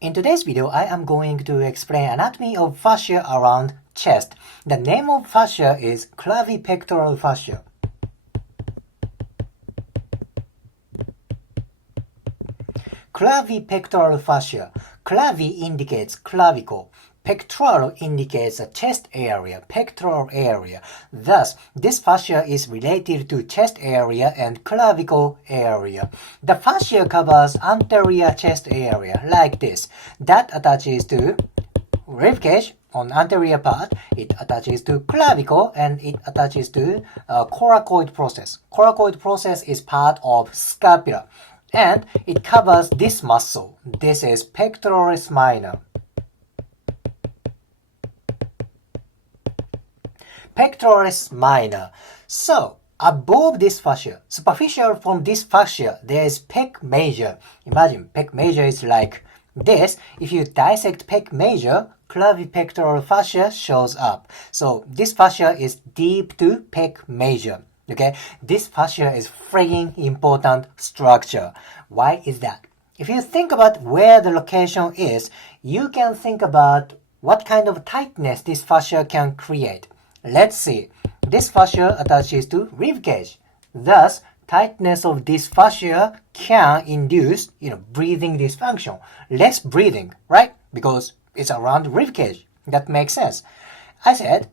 In today's video, I am going to explain anatomy of fascia around chest. The name of fascia is clavipectoral fascia. Clavipectoral fascia. Clavi indicates clavicle. Pectoral indicates a chest area, pectoral area. Thus, this fascia is related to chest area and clavicle area. The fascia covers anterior chest area, like this. That attaches to ribcage on anterior part, it attaches to clavicle, and it attaches to coracoid process. Coracoid process is part of scapula, and it covers this muscle. This is pectoralis minor. Pectoralis minor. So, above this fascia, superficial from this fascia, there is pec major. Imagine, pec major is like this. If you dissect pec major, clavipectoral fascia shows up. So, this fascia is deep to pec major. Okay, this fascia is freaking important structure. Why is that? If you think about where the location is, you can think about what kind of tightness this fascia can create. Let's see. This fascia attaches to ribcage. Thus, tightness of this fascia can induce, breathing dysfunction. Less breathing, right? Because it's around ribcage. That makes sense. I said,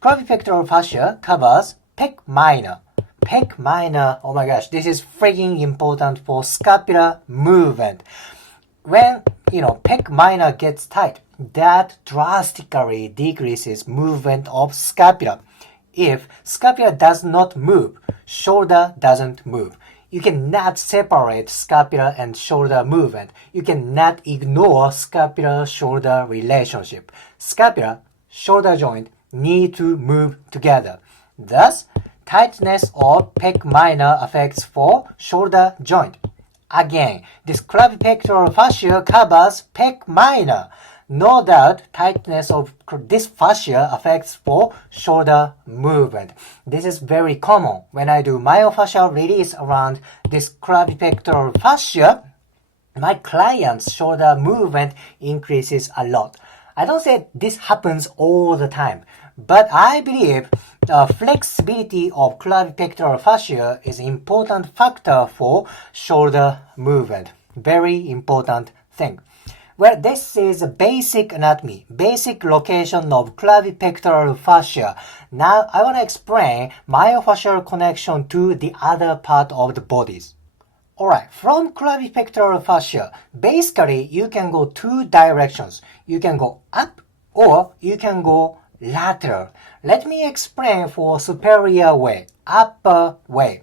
clavipectoral fascia covers pec minor. Pec minor, oh my gosh, this is freaking important for scapular movement. When, pec minor gets tight, that drastically decreases movement of scapula. If scapula does not move, shoulder doesn't move. You cannot separate scapula and shoulder movement. You cannot ignore scapula-shoulder relationship. Scapula, shoulder joint need to move together. Thus, tightness of pec minor affects for shoulder joint. Again, this clavipectoral fascia covers pec minor. No doubt, tightness of this fascia affects for shoulder movement. This is very common. When I do myofascial release around this clavipectoral fascia, my client's shoulder movement increases a lot. I don't say this happens all the time, but I believe the flexibility of clavipectoral fascia is an important factor for shoulder movement. Very important thing. Well, this is a basic anatomy, basic location of clavipectoral fascia. Now, I want to explain myofascial connection to the other part of the bodies. Alright, from clavipectoral fascia, basically you can go two directions. You can go up or you can go lateral. Let me explain for superior way, upper way.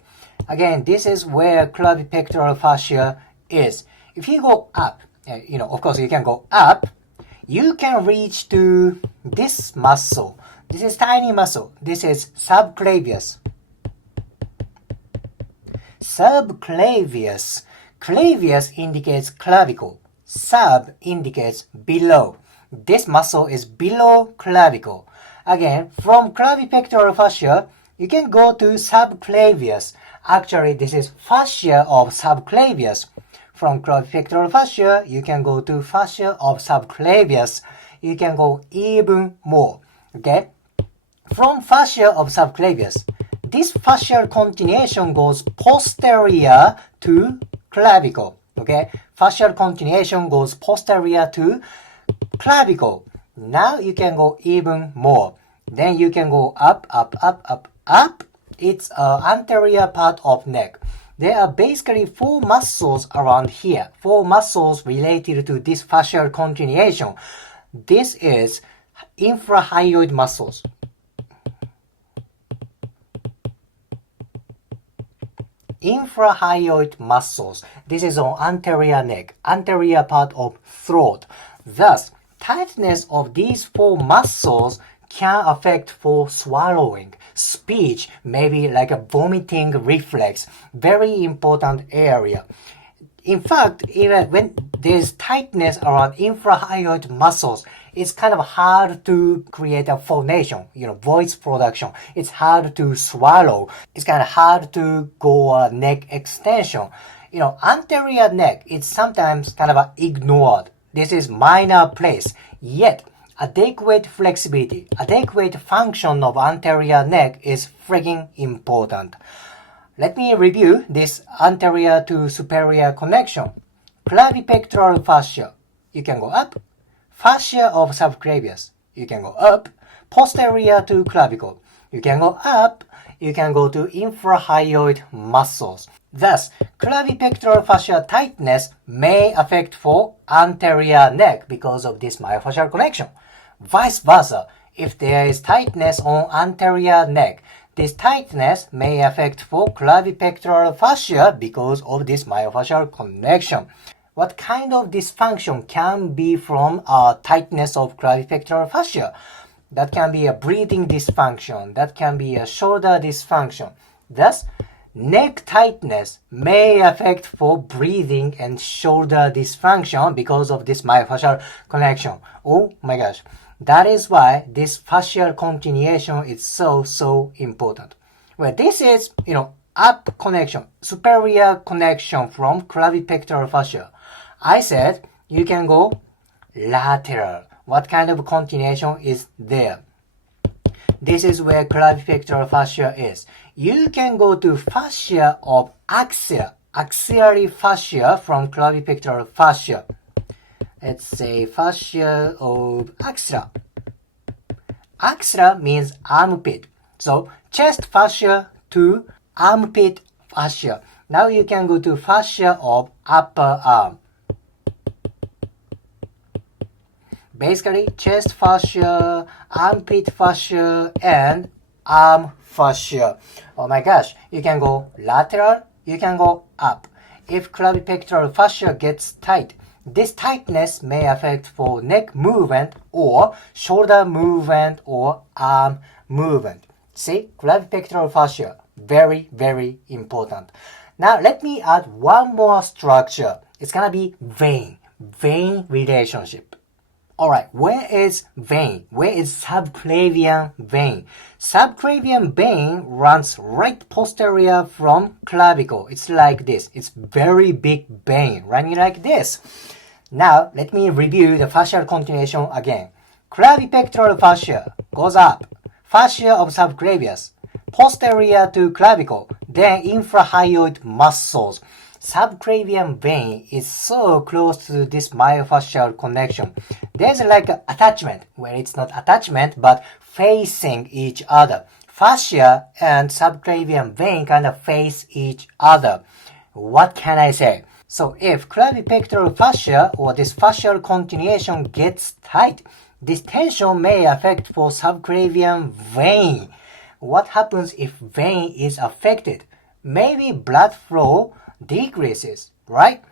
Again, this is where clavipectoral fascia is. If you go up, of course you can go up, you can reach to this muscle. This is tiny muscle. This is subclavius. Subclavius. Clavius indicates clavicle. Sub indicates below. This muscle is below clavicle. Again, from clavipectoral fascia, you can go to subclavius. Actually, this is fascia of subclavius. From clavipectoral fascia, you can go to fascia of subclavius. You can go even more. Okay? From fascia of subclavius, this fascial continuation goes posterior to clavicle. Okay? Fascial continuation goes posterior to clavicle. Now you can go even more. Then you can go up, up, up, up, up. It's an anterior part of neck. There are basically four muscles around here. Four muscles related to this fascial continuation. This is infrahyoid muscles. Infrahyoid muscles. This is on anterior neck, anterior part of throat. Thus, tightness of these four muscles can affect for swallowing, speech, maybe like a vomiting reflex. Very important area. In fact, even when there's tightness around infrahyoid muscles, it's kind of hard to create a phonation, voice production. It's hard to swallow. It's kind of hard to go neck extension. Anterior neck is sometimes kind of ignored. This is minor place, yet adequate flexibility, adequate function of anterior neck is freaking important. Let me review this anterior to superior connection. Clavipectoral fascia, you can go up. Fascia of subclavius, you can go up. Posterior to clavicle, you can go up. You can go to infrahyoid muscles. Thus, clavipectoral fascia tightness may affect for anterior neck because of this myofascial connection. Vice versa, if there is tightness on anterior neck, this tightness may affect for clavipectoral fascia because of this myofascial connection. What kind of dysfunction can be from tightness of clavipectoral fascia? That can be a breathing dysfunction. That can be a shoulder dysfunction. Thus, neck tightness may affect for breathing and shoulder dysfunction because of this myofascial connection. Oh my gosh. That is why this fascial continuation is so important. Well, this is, up connection, superior connection from clavipectoral fascia. I said you can go lateral. What kind of continuation is there? This is where clavipectoral fascia is. You can go to fascia of axilla, axillary fascia from clavipectoral fascia. Let's say fascia of axilla. Axilla means armpit. So chest fascia to armpit fascia. Now you can go to fascia of upper arm. Basically, chest fascia, armpit fascia, and arm fascia. Oh my gosh, you can go lateral, you can go up. If clavipectoral fascia gets tight, this tightness may affect for neck movement or shoulder movement or arm movement. See, clavipectoral fascia, very important. Now let me add one more structure. It's gonna be vein relationship. Alright, where is vein? Where is subclavian vein? Subclavian vein runs right posterior from clavicle. It's like this. It's very big vein running like this. Now, let me review the fascial continuation again. Clavipectoral fascia goes up. Fascia of subclavius. Posterior to clavicle. Then infrahyoid muscles. Subclavian vein is so close to this myofascial connection. There's like an attachment, where it's not attachment, but facing each other. Fascia and subclavian vein kind of face each other. What can I say? So if clavipectoral fascia or this fascial continuation gets tight, this tension may affect for subclavian vein. What happens if vein is affected? Maybe blood flow decreases, right?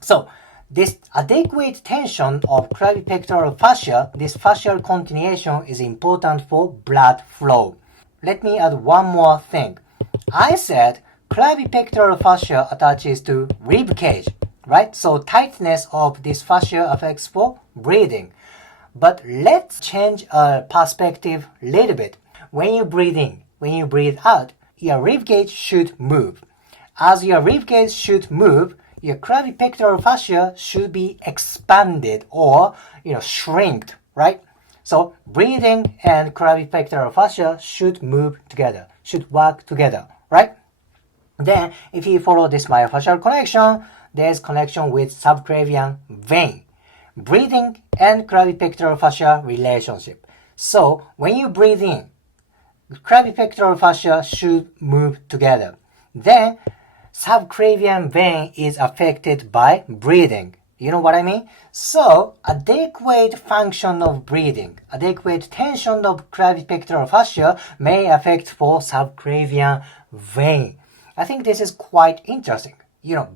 So this adequate tension of clavipectoral fascia, this fascial continuation is important for blood flow. Let me add one more thing. I said clavipectoral fascia attaches to rib cage, right? So tightness of this fascia affects for breathing. But let's change our perspective a little bit. When you breathe in, when you breathe out, your rib cage should move. As your rib cage should move, your clavipectoral fascia should be expanded or, shrinked, right? So breathing and clavipectoral fascia should move together, should work together, right? Then, if you follow this myofascial connection, there's connection with subclavian vein. Breathing and clavipectoral fascia relationship. So, when you breathe in, clavipectoral fascia should move together. Then, subclavian vein is affected by breathing. You know what I mean? So, adequate function of breathing, adequate tension of clavipectoral fascia may affect for subclavian vein. I think this is quite interesting.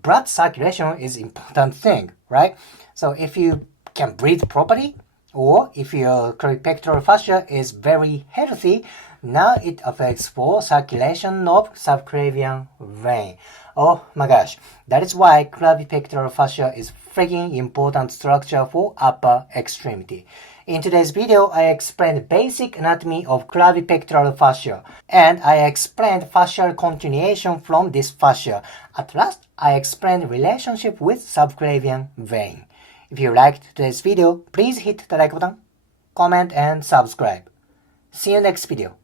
Blood circulation is important thing, right? So if you can breathe properly, or if your clavipectoral fascia is very healthy, now it affects for circulation of subclavian vein. Oh my gosh, that is why clavipectoral fascia is freaking important structure for upper extremity. In today's video, I explained basic anatomy of clavipectoral fascia, and I explained fascial continuation from this fascia. At last, I explained relationship with subclavian vein. If you liked today's video, please hit the like button, comment and subscribe. See you next video.